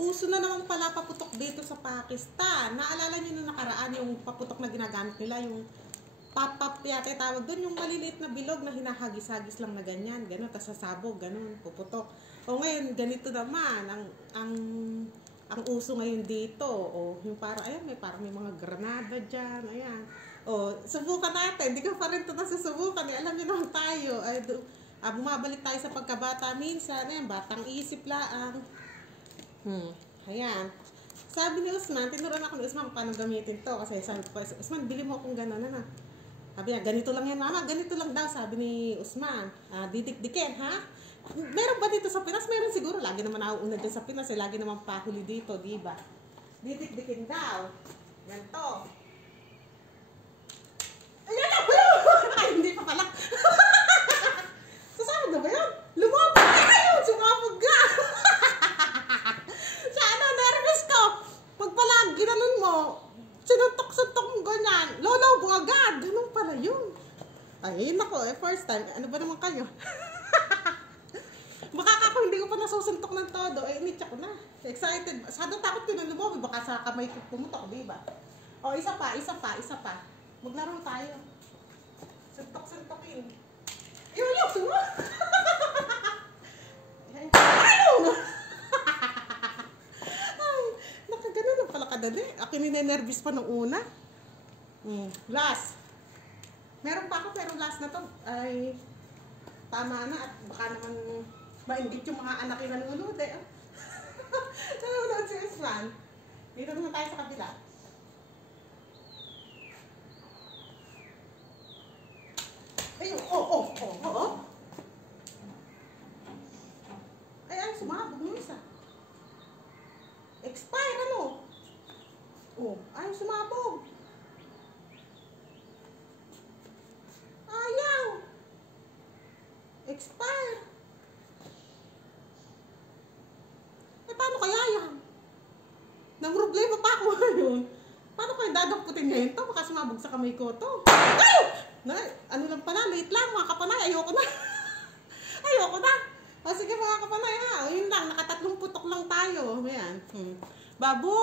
Uso na naman pala paputok dito sa Pakistan. Naalala niyo nung nakaraan yung paputok na ginagamit nila, yung pop-pop yata tawag doon, yung maliliit na bilog na hinahagis-hagis lang na ganyan, gano'n, tas sasabog, gano'n, puputok. O ngayon, ganito naman, ang uso ngayon dito, o yung parang, ayan, may mga granada dyan, ayan. O, subukan natin, hindi ko pa rin ito nasusubukan, alam niyo naman tayo, ay, bumabalik tayo sa pagkabata minsan, ayan, batang isip lang. Ayan. Sabi ni Usman, tinuruan ako ni Usman kung paano gamitin to. Kasi sabi ko, Usman, bili mo akong gano'n na. Sabi niya, ganito lang yan mama, ganito lang daw, sabi ni Usman. Didikdikin, ha? Meron ba dito sa Pinas? Meron siguro. Lagi naman nauuna dyan sa Pinas. Lagi naman pahuli dito, diba? Didikdikin daw. Ganito. Ayan na! Ay, hindi pa pala. Sasama na ba yun? Lumabog! Ayun! Sumabog ka! Nervous ko. Pag pala ginanon mo, sinutok-sutok mo ganyan. Lolaw mo agad. Ganun pala yun. Ay, nako, first time. Ano ba naman kayo? Baka ako hindi ko pa nasusuntok ng todo. Initya ko na. Excited. Masyado takot ko na lumawi. Baka sa kamay ko pumutok, diba? O, isa pa. Maglaro tayo. Suntok-suntokin. Yun! Ayun! Ganun lang pala kadali. Ako ninenervous pa nung una. Last. Meron pa ako pero last na to ay tama na at baka naman mainggit yung mga anak yung nanonood eh. Nanonood si Usman. Dito naman tayo sa kabila. Ayun, oh. Ay, sumabog mo isa. Expire, ano? Ayaw sumabog. Ayaw. Expire. Paano kaya yan? Nang problema pa ako ngayon. Paano kaya dadamputin ngayon to? Baka sumabog sa kamay ko to. Ayaw! Ano lang pala, late lang mga kapanay. Ayoko na. O sige mga kapanay ha. O yun lang, nakatatlong putok lang tayo. Ayan. Babush!